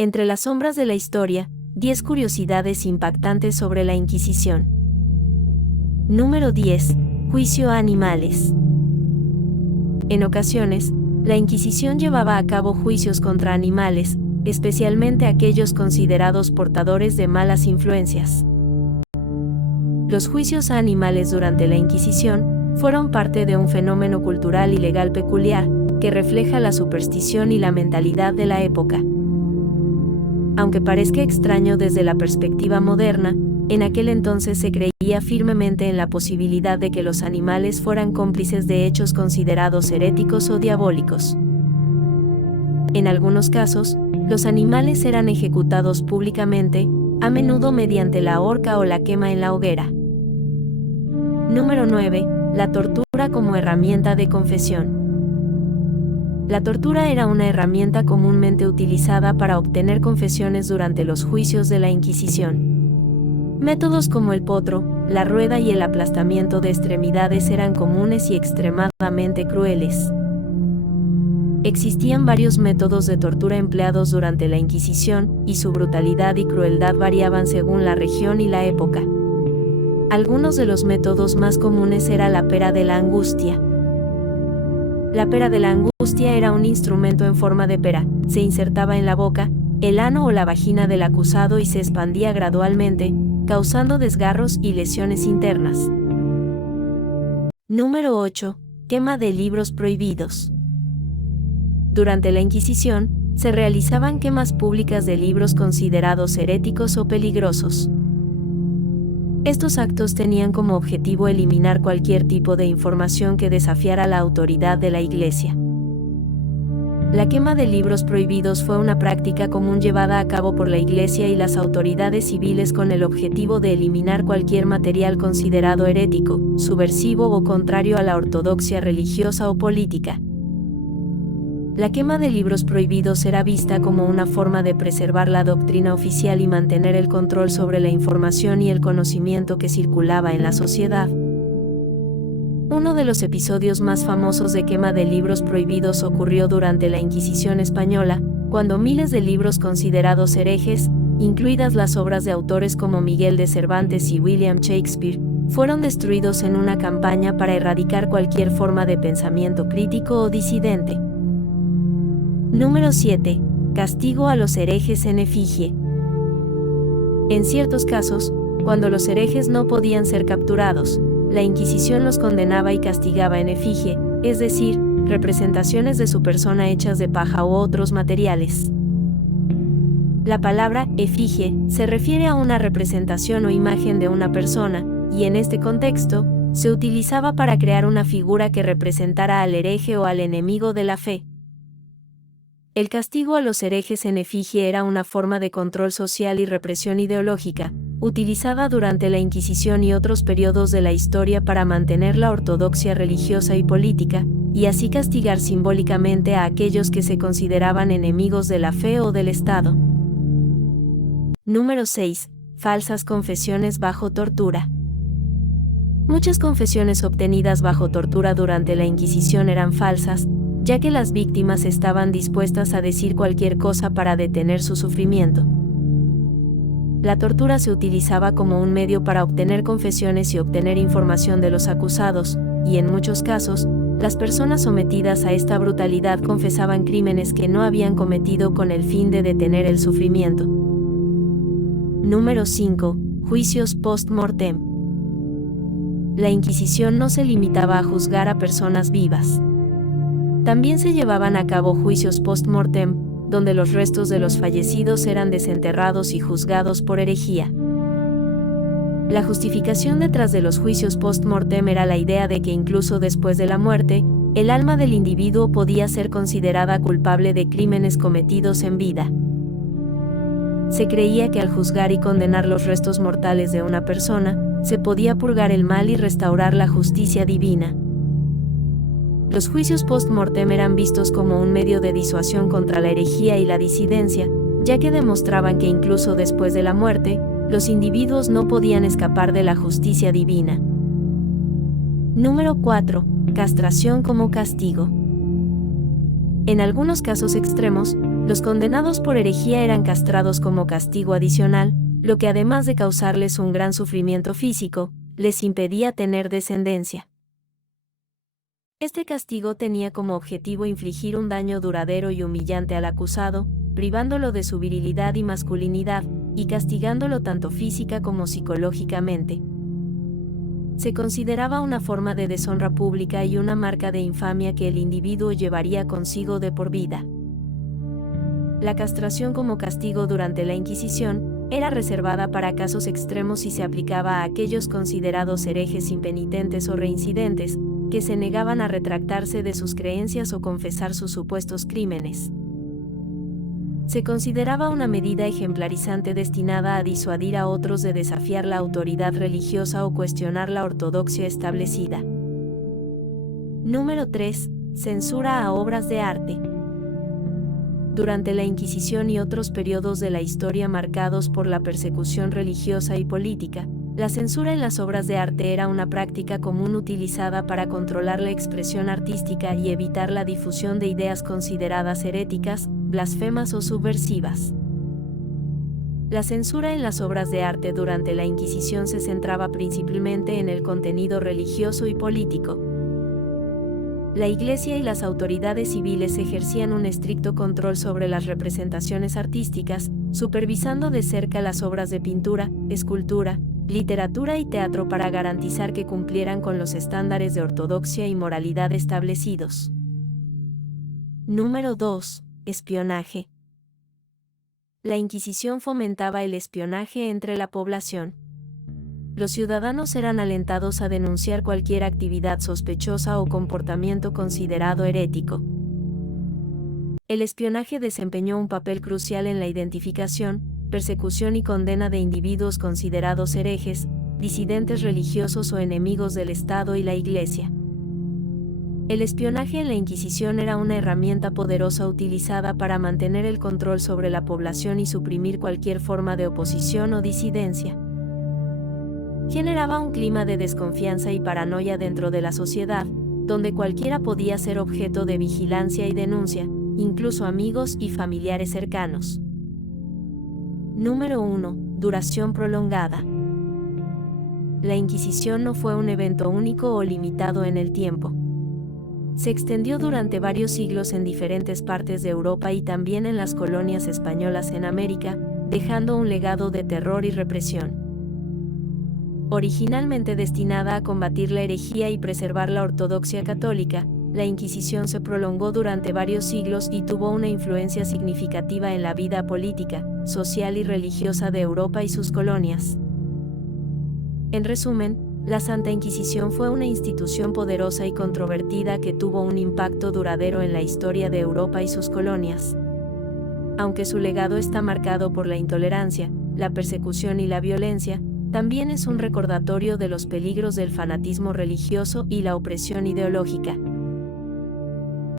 Entre las sombras de la historia, 10 curiosidades impactantes sobre la Inquisición. Número 10. Juicio a animales. En ocasiones, la Inquisición llevaba a cabo juicios contra animales, especialmente aquellos considerados portadores de malas influencias. Los juicios a animales durante la Inquisición fueron parte de un fenómeno cultural y legal peculiar, que refleja la superstición y la mentalidad de la época. Aunque parezca extraño desde la perspectiva moderna, en aquel entonces se creía firmemente en la posibilidad de que los animales fueran cómplices de hechos considerados heréticos o diabólicos. En algunos casos, los animales eran ejecutados públicamente, a menudo mediante la horca o la quema en la hoguera. Número 9. La tortura como herramienta de confesión. La tortura era una herramienta comúnmente utilizada para obtener confesiones durante los juicios de la Inquisición. Métodos como el potro, la rueda y el aplastamiento de extremidades eran comunes y extremadamente crueles. Existían varios métodos de tortura empleados durante la Inquisición, y su brutalidad y crueldad variaban según la región y la época. Algunos de los métodos más comunes era la pera de la angustia. La pera de la angustia era un instrumento en forma de pera, se insertaba en la boca, el ano o la vagina del acusado y se expandía gradualmente, causando desgarros y lesiones internas. Número 8. Quema de libros prohibidos. Durante la Inquisición, se realizaban quemas públicas de libros considerados heréticos o peligrosos. Estos actos tenían como objetivo eliminar cualquier tipo de información que desafiara la autoridad de la Iglesia. La quema de libros prohibidos fue una práctica común llevada a cabo por la Iglesia y las autoridades civiles con el objetivo de eliminar cualquier material considerado herético, subversivo o contrario a la ortodoxia religiosa o política. La quema de libros prohibidos era vista como una forma de preservar la doctrina oficial y mantener el control sobre la información y el conocimiento que circulaba en la sociedad. Uno de los episodios más famosos de quema de libros prohibidos ocurrió durante la Inquisición española, cuando miles de libros considerados herejes, incluidas las obras de autores como Miguel de Cervantes y William Shakespeare, fueron destruidos en una campaña para erradicar cualquier forma de pensamiento crítico o disidente. Número 7. Castigo a los herejes en efigie. En ciertos casos, cuando los herejes no podían ser capturados, la Inquisición los condenaba y castigaba en efigie, es decir, representaciones de su persona hechas de paja u otros materiales. La palabra efigie se refiere a una representación o imagen de una persona, y en este contexto, se utilizaba para crear una figura que representara al hereje o al enemigo de la fe. El castigo a los herejes en efigie era una forma de control social y represión ideológica, utilizada durante la Inquisición y otros periodos de la historia para mantener la ortodoxia religiosa y política, y así castigar simbólicamente a aquellos que se consideraban enemigos de la fe o del Estado. Número 6. Falsas confesiones bajo tortura. Muchas confesiones obtenidas bajo tortura durante la Inquisición eran falsas, ya que las víctimas estaban dispuestas a decir cualquier cosa para detener su sufrimiento. La tortura se utilizaba como un medio para obtener confesiones y obtener información de los acusados, y en muchos casos, las personas sometidas a esta brutalidad confesaban crímenes que no habían cometido con el fin de detener el sufrimiento. Número 5. Juicios post-mortem. La Inquisición no se limitaba a juzgar a personas vivas. También se llevaban a cabo juicios post-mortem, donde los restos de los fallecidos eran desenterrados y juzgados por herejía. La justificación detrás de los juicios post-mortem era la idea de que incluso después de la muerte, el alma del individuo podía ser considerada culpable de crímenes cometidos en vida. Se creía que al juzgar y condenar los restos mortales de una persona, se podía purgar el mal y restaurar la justicia divina. Los juicios post-mortem eran vistos como un medio de disuasión contra la herejía y la disidencia, ya que demostraban que incluso después de la muerte, los individuos no podían escapar de la justicia divina. Número 4. Castración como castigo. En algunos casos extremos, Los condenados por herejía eran castrados como castigo adicional, lo que además de causarles un gran sufrimiento físico, les impedía tener descendencia. Este castigo tenía como objetivo infligir un daño duradero y humillante al acusado, privándolo de su virilidad y masculinidad, y castigándolo tanto física como psicológicamente. Se consideraba una forma de deshonra pública y una marca de infamia que el individuo llevaría consigo de por vida. La castración como castigo durante la Inquisición era reservada para casos extremos y se aplicaba a aquellos considerados herejes impenitentes o reincidentes, que se negaban a retractarse de sus creencias o confesar sus supuestos crímenes. Se consideraba una medida ejemplarizante destinada a disuadir a otros de desafiar la autoridad religiosa o cuestionar la ortodoxia establecida. Número 3. Censura a obras de arte. Durante la Inquisición y otros periodos de la historia marcados por la persecución religiosa y política, la censura en las obras de arte era una práctica común utilizada para controlar la expresión artística y evitar la difusión de ideas consideradas heréticas, blasfemas o subversivas. La censura en las obras de arte durante la Inquisición se centraba principalmente en el contenido religioso y político. La Iglesia y las autoridades civiles ejercían un estricto control sobre las representaciones artísticas, supervisando de cerca las obras de pintura, escultura, literatura y teatro para garantizar que cumplieran con los estándares de ortodoxia y moralidad establecidos. Número 2. Espionaje. La Inquisición fomentaba el espionaje entre la población. Los ciudadanos eran alentados a denunciar cualquier actividad sospechosa o comportamiento considerado herético. El espionaje desempeñó un papel crucial en la identificación, persecución y condena de individuos considerados herejes, disidentes religiosos o enemigos del Estado y la Iglesia. El espionaje en la Inquisición era una herramienta poderosa utilizada para mantener el control sobre la población y suprimir cualquier forma de oposición o disidencia. Generaba un clima de desconfianza y paranoia dentro de la sociedad, donde cualquiera podía ser objeto de vigilancia y denuncia, incluso amigos y familiares cercanos. Número 1. Duración prolongada. La Inquisición no fue un evento único o limitado en el tiempo. Se extendió durante varios siglos en diferentes partes de Europa y también en las colonias españolas en América, dejando un legado de terror y represión. Originalmente destinada a combatir la herejía y preservar la ortodoxia católica, la Inquisición se prolongó durante varios siglos y tuvo una influencia significativa en la vida política, social y religiosa de Europa y sus colonias. En resumen, la Santa Inquisición fue una institución poderosa y controvertida que tuvo un impacto duradero en la historia de Europa y sus colonias. Aunque su legado está marcado por la intolerancia, la persecución y la violencia, también es un recordatorio de los peligros del fanatismo religioso y la opresión ideológica.